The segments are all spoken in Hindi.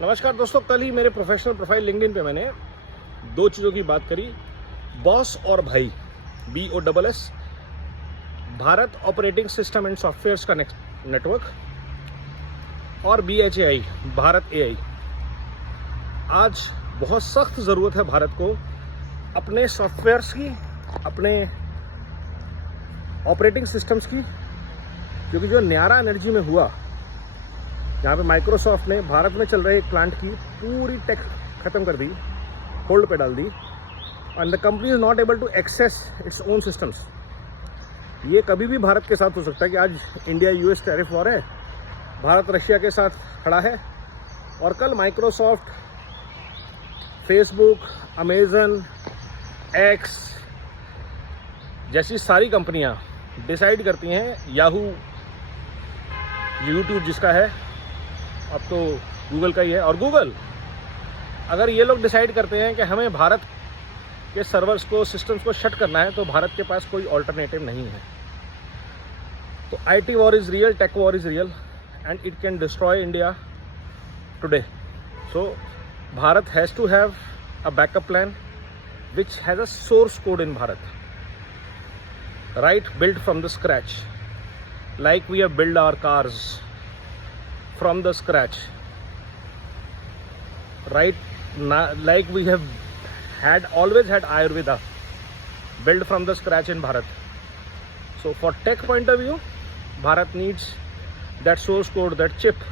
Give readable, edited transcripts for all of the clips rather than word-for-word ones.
नमस्कार दोस्तों, कल ही मेरे प्रोफेशनल प्रोफाइल लिंक्डइन पे मैंने दो चीज़ों की बात करी, बॉस और भाई, BOSS, Bharat operating system and softwares का नेटवर्क, और BHAI, भारत AI। आज बहुत सख्त ज़रूरत है भारत को अपने सॉफ्टवेयर्स की, अपने ऑपरेटिंग सिस्टम्स की, क्योंकि जो न्यारा एनर्जी में हुआ, जहाँ पे माइक्रोसॉफ्ट ने भारत में चल रहे एक प्लांट की पूरी टेक ख़त्म कर दी, होल्ड पे डाल दी, and the company is not able to access its own systems. ये कभी भी भारत के साथ हो सकता है कि आज इंडिया US टैरिफ वॉर है, भारत रशिया के साथ खड़ा है, और कल माइक्रोसॉफ्ट, फेसबुक, अमेजन, एक्स जैसी सारी कंपनियां डिसाइड करती हैं, याहू, यूट्यूब जिसका है, अब तो गूगल का ही है, और गूगल, अगर ये लोग डिसाइड करते हैं कि हमें भारत के सर्वर्स को, सिस्टम्स को शट करना है, तो भारत के पास कोई ऑल्टरनेटिव नहीं है। तो IT war is real, tech war is real, and it can destroy India today. So Bharat has to have a backup plan which has a source code in Bharat, right, built from the scratch, like we have built our cars from the scratch, right now, like we have always had Ayurveda built from the scratch in Bharat. So for tech point of view, Bharat needs that source code, that chip,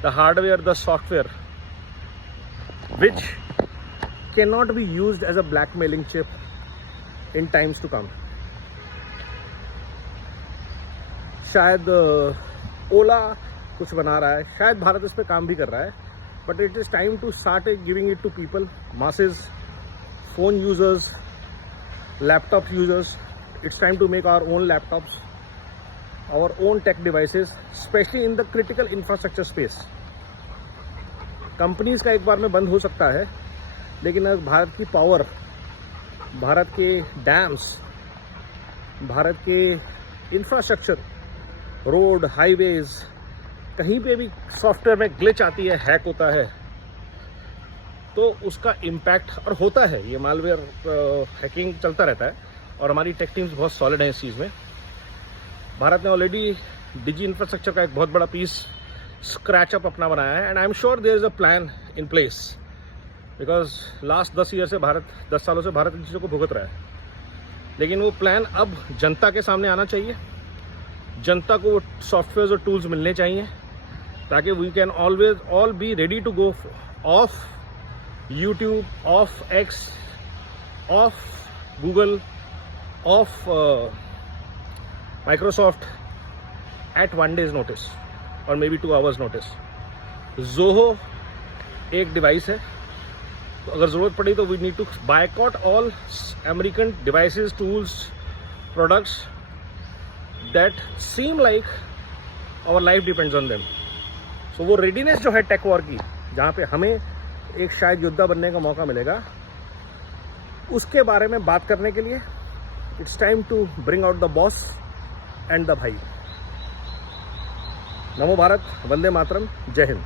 the hardware, the software, which cannot be used as a blackmailing chip in times to come. शायद ओला कुछ बना रहा है, शायद भारत इस पे काम भी कर रहा है, but it is time to start giving it to people, masses, phone users, laptop users. It's time to make our own laptops, our own tech devices, especially in the critical infrastructure space. Companies का एक बार में बंद हो सकता है, लेकिन अगर भारत की पावर, भारत के डैम्स, भारत के इंफ्रास्ट्रक्चर, रोड, हाईवेज, कहीं पे भी सॉफ्टवेयर में ग्लिच आती है, हैक होता है, तो उसका इम्पैक्ट, और होता है, ये मालवेयर हैकिंग चलता रहता है, और हमारी टेक टीम्स बहुत सॉलिड हैं इस चीज़ में। भारत ने ऑलरेडी डिजी इंफ्रास्ट्रक्चर का एक बहुत बड़ा पीस स्क्रैच अप अपना बनाया है, and I am sure there is a plan in place, because last 10 year से भारत, 10 सालों से भारत इन चीज़ों को भुगत रहा है। लेकिन वो प्लान अब जनता के सामने आना चाहिए, जनता को वो सॉफ्टवेयर और टूल्स मिलने चाहिए, ताकि we can always all be ready to go off YouTube, off X, off Google, off Microsoft at 1 days notice और may be 2 hours notice. Zoho एक डिवाइस है, तो अगर ज़रूरत पड़ी तो we need to boycott all American devices, tools, products that seem like our life depends on them. So वो रेडीनेस जो है टेक वॉर की, जहाँ पे हमें एक शायद योद्धा बनने का मौका मिलेगा, उसके बारे में बात करने के लिए it's time to bring out the boss and the भाई। नमो भारत, वंदे मातरम, जय हिंद।